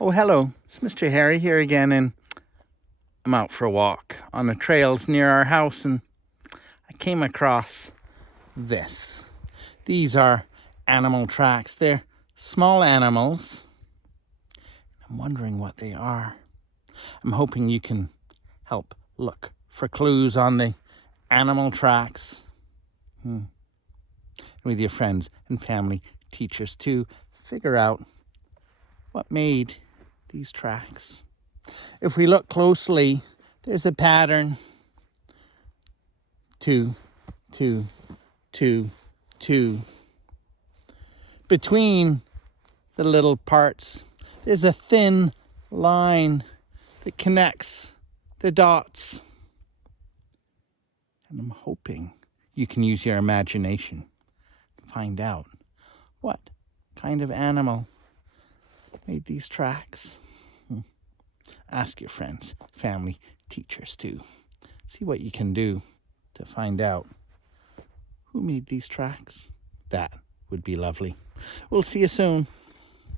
Oh, hello. It's Mr. Harry here again, and I'm out for a walk on the trails near our house, and I came across this. These are animal tracks. They're small animals. I'm wondering what they are. I'm hoping you can help look for clues on the animal tracks. With your friends and family, teachers too, figure out what made these tracks. If we look closely, there's a pattern. 2, 2, 2, 2. Between the little parts, there's a thin line that connects the dots. And I'm hoping you can use your imagination to find out what kind of animal made these tracks. Ask your friends, family, teachers too. See what you can do to find out who made these tracks. That would be lovely. We'll see you soon.